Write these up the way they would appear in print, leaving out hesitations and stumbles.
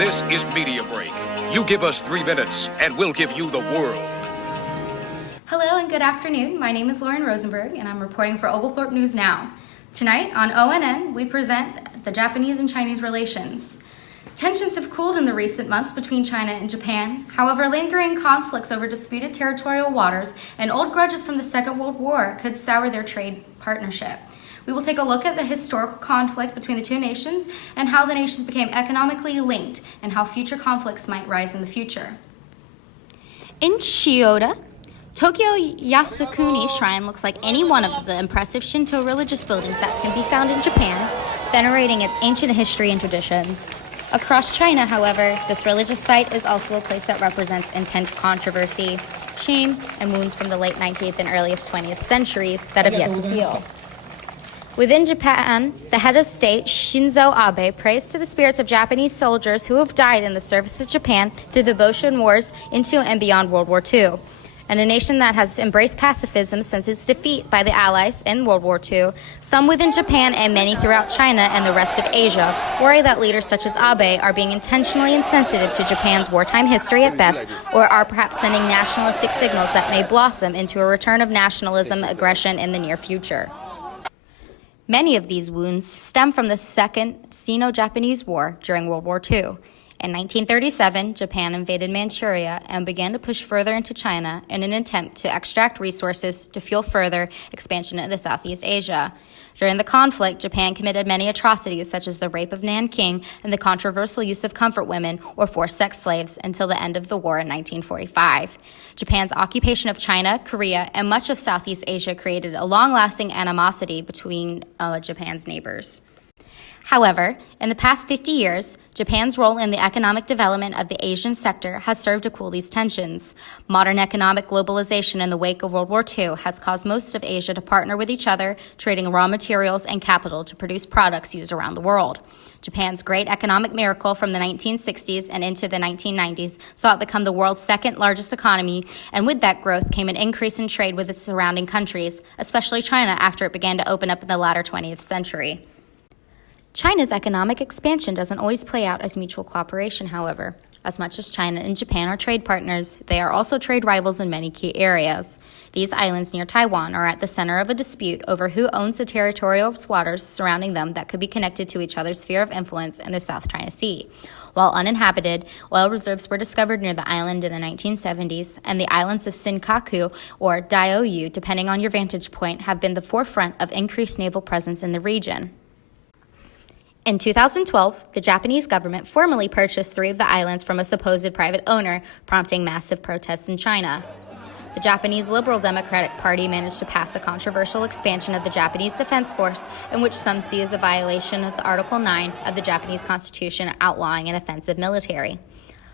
This is Media Break. You give us 3 minutes, and we'll give you the world. Hello and good afternoon. My name is Lauren Rosenberg, and I'm reporting for Oglethorpe News Now. Tonight on ONN, we present the Japanese and Chinese relations. Tensions have cooled in the recent months between China and Japan. However, lingering conflicts over disputed territorial waters and old grudges from the Second World War could sour their trade partnership. We will take a look at the historical conflict between the two nations and how the nations became economically linked and how future conflicts might rise in the future. In Chiyoda, Tokyo Yasukuni Shrine looks like any one of the impressive Shinto religious buildings that can be found in Japan, venerating its ancient history and traditions. Across China, however, this religious site is also a place that represents intense controversy, shame, and wounds from the late 19th and early 20th centuries that have yet to heal. Within Japan, the head of state, Shinzo Abe, prays to the spirits of Japanese soldiers who have died in the service of Japan through the Boshin Wars into and beyond World War II. And a nation that has embraced pacifism since its defeat by the Allies in World War II, some within Japan and many throughout China and the rest of Asia worry that leaders such as Abe are being intentionally insensitive to Japan's wartime history at best, or are perhaps sending nationalistic signals that may blossom into a return of nationalism aggression in the near future. Many of these wounds stem from the Second Sino-Japanese War during World War II. In 1937, Japan invaded Manchuria and began to push further into China in an attempt to extract resources to fuel further expansion into Southeast Asia. During the conflict, Japan committed many atrocities such as the rape of Nanking and the controversial use of comfort women or forced sex slaves until the end of the war in 1945. Japan's occupation of China, Korea, and much of Southeast Asia created a long-lasting animosity between Japan's neighbors. However, in the past 50 years, Japan's role in the economic development of the Asian sector has served to cool these tensions. Modern economic globalization in the wake of World War II has caused most of Asia to partner with each other, trading raw materials and capital to produce products used around the world. Japan's great economic miracle from the 1960s and into the 1990s saw it become the world's second largest economy, and with that growth came an increase in trade with its surrounding countries, especially China after it began to open up in the latter 20th century. China's economic expansion doesn't always play out as mutual cooperation, however. As much as China and Japan are trade partners, they are also trade rivals in many key areas. These islands near Taiwan are at the center of a dispute over who owns the territorial waters surrounding them that could be connected to each other's sphere of influence in the South China Sea. While uninhabited, oil reserves were discovered near the island in the 1970s, and the islands of Senkaku, or Diaoyu, depending on your vantage point, have been the forefront of increased naval presence in the region. In 2012, the Japanese government formally purchased 3 of the islands from a supposed private owner, prompting massive protests in China. The Japanese Liberal Democratic Party managed to pass a controversial expansion of the Japanese Defense Force, in which some see as a violation of Article 9 of the Japanese Constitution outlawing an offensive military.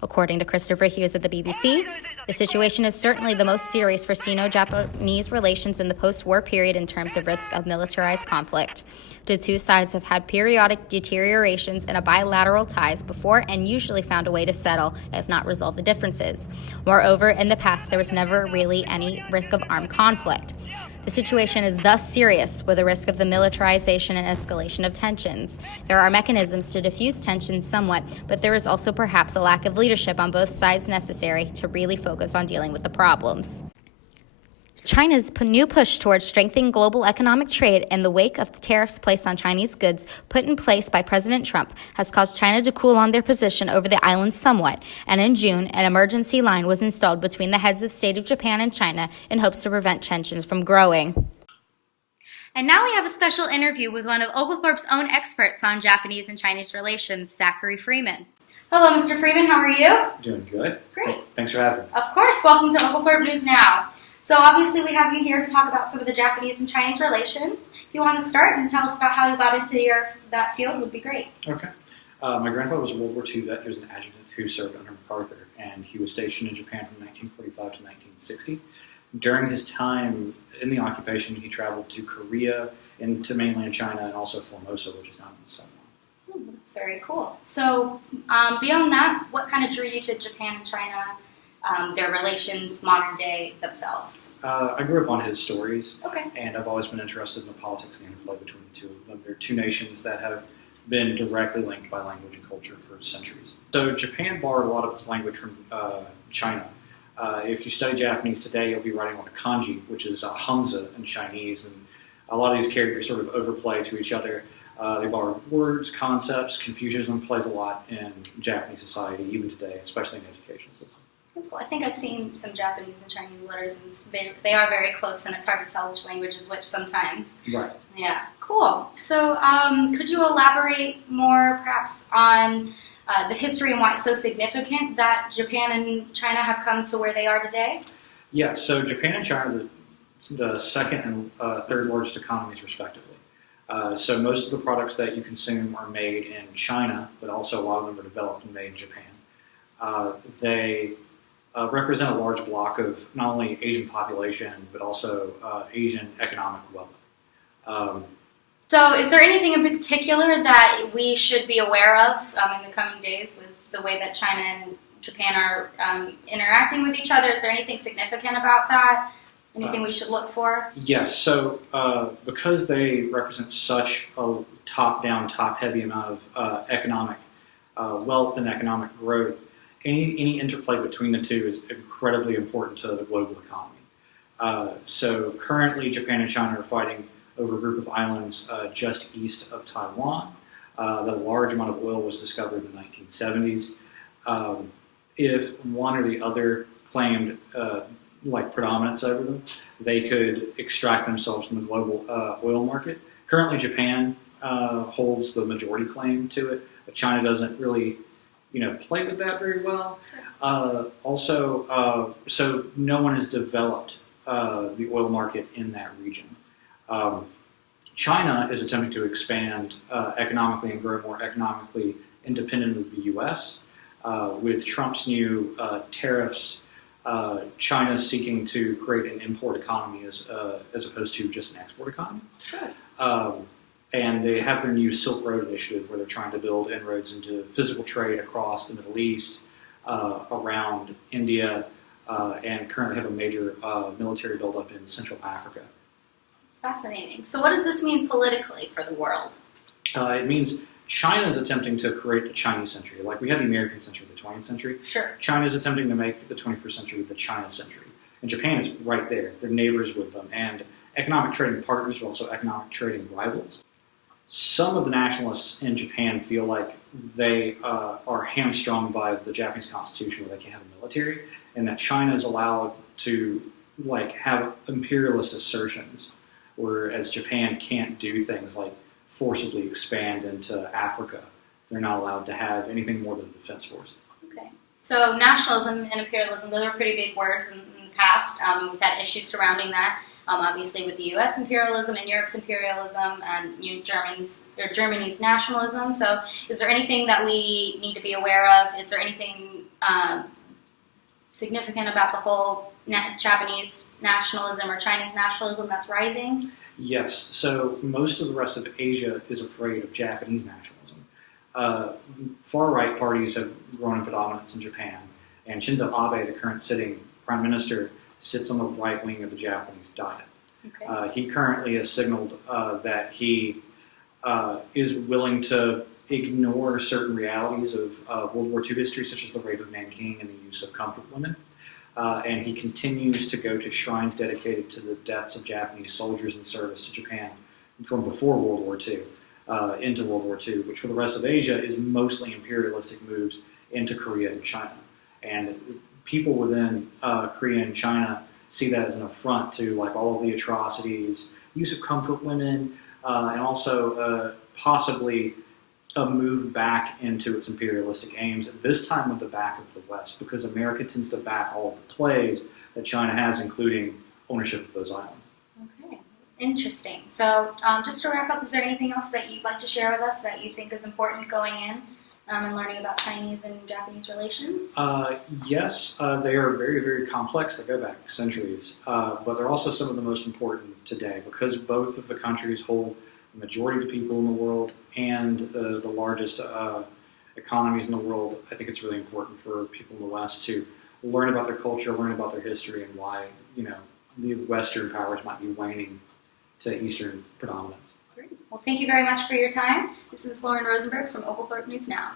According to Christopher Hughes of the BBC, the situation is certainly the most serious for Sino-Japanese relations in the post-war period in terms of risk of militarized conflict. The two sides have had periodic deteriorations in bilateral ties before and usually found a way to settle, if not resolve the differences. Moreover, in the past, there was never really any risk of armed conflict. The situation is thus serious, with a risk of the militarization and escalation of tensions. There are mechanisms to diffuse tensions somewhat, but there is also perhaps a lack of leadership on both sides necessary to really focus on dealing with the problems. China's new push towards strengthening global economic trade in the wake of the tariffs placed on Chinese goods put in place by President Trump has caused China to cool on their position over the islands somewhat, and in June, an emergency line was installed between the heads of state of Japan and China in hopes to prevent tensions from growing. And now we have a special interview with one of Oglethorpe's own experts on Japanese and Chinese relations, Zachary Freeman. Hello, Mr. Freeman, how are you? Doing good. Great. Thanks for having me. Of course, welcome to Oglethorpe News Now. So obviously we have you here to talk about some of the Japanese and Chinese relations. If you want to start and tell us about how you got into that field, would be great. Okay. My grandfather was a World War II vet. He was an adjutant who served under MacArthur, and he was stationed in Japan from 1945 to 1960. During his time in the occupation, he traveled to Korea, into mainland China, and also Formosa, which is now in Taiwan. That's very cool. So beyond that, what kind of drew you to Japan and China? Their relations, modern day themselves? I grew up on his stories, okay, and I've always been interested in the politics and the interplay between the two of them. They're two nations that have been directly linked by language and culture for centuries. So Japan borrowed a lot of its language from China. If you study Japanese today, you'll be writing on a kanji, which is a hangzi in Chinese, and a lot of these characters sort of overplay to each other. They borrow words, concepts. Confucianism plays a lot in Japanese society, even today, especially in the education system. That's cool. I think I've seen some Japanese and Chinese letters, and they are very close, and it's hard to tell which language is which sometimes. Right. Yeah, cool. So could you elaborate more perhaps on the history and why it's so significant that Japan and China have come to where they are today? Yeah, so Japan and China are the second and third largest economies, respectively. So most of the products that you consume are made in China, but also a lot of them are developed and made in Japan. They represent a large block of not only Asian population, but also Asian economic wealth. So is there anything in particular that we should be aware of in the coming days with the way that China and Japan are interacting with each other? Is there anything significant about that? Anything we should look for? Yes. So because they represent such a top-down, top-heavy amount of economic wealth and economic growth, any interplay between the two is incredibly important to the global economy. So currently, Japan and China are fighting over a group of islands just east of Taiwan. That a large amount of oil was discovered in the 1970s. If one or the other claimed predominance over them, they could extract themselves from the global oil market. Currently, Japan holds the majority claim to it, but China doesn't really, play with that very well. So no one has developed the oil market in that region. China is attempting to expand economically and grow more economically independent of the U.S. With Trump's new tariffs, China is seeking to create an import economy as opposed to just an export economy. Sure. And they have their new Silk Road initiative where they're trying to build inroads into physical trade across the Middle East, around India, and currently have a major military buildup in Central Africa. It's fascinating. So what does this mean politically for the world? It means China is attempting to create the Chinese century. Like we had the American century, the 20th century. Sure. China is attempting to make the 21st century the China century. And Japan is right there. They're neighbors with them. And economic trading partners, but also economic trading rivals. Some of the nationalists in Japan feel like they are hamstrung by the Japanese constitution where they can't have a military, and that China is allowed to have imperialist assertions, whereas Japan can't do things like forcibly expand into Africa. They're not allowed to have anything more than a defense force. Okay. So nationalism and imperialism, those are pretty big words in the past. We've had issues surrounding that. Obviously with the U.S. imperialism and Europe's imperialism and Germany's nationalism. So is there anything that we need to be aware of? Is there anything significant about the whole Japanese nationalism or Chinese nationalism that's rising? Yes. So most of the rest of Asia is afraid of Japanese nationalism. Far-right parties have grown in predominance in Japan, and Shinzo Abe, the current sitting prime minister, sits on the right wing of the Japanese diet. Okay. He currently has signaled that he is willing to ignore certain realities of World War II history, such as the rape of Nanking and the use of comfort women. And he continues to go to shrines dedicated to the deaths of Japanese soldiers in service to Japan from before World War II into World War II, which for the rest of Asia is mostly imperialistic moves into Korea and China. And people within Korea and China see that as an affront to all of the atrocities, use of comfort women, and also possibly a move back into its imperialistic aims, at this time with the back of the West, because America tends to back all of the plays that China has, including ownership of those islands. Okay, interesting. So just to wrap up, is there anything else that you'd like to share with us that you think is important going in and learning about Chinese and Japanese relations? Yes, they are very, very complex. They go back centuries, but they're also some of the most important today because both of the countries hold the majority of the people in the world and the largest economies in the world. I think it's really important for people in the West to learn about their culture, learn about their history, and why the Western powers might be waning to Eastern predominance. Great. Well, thank you very much for your time. This is Lauren Rosenberg from Oglethorpe News Now.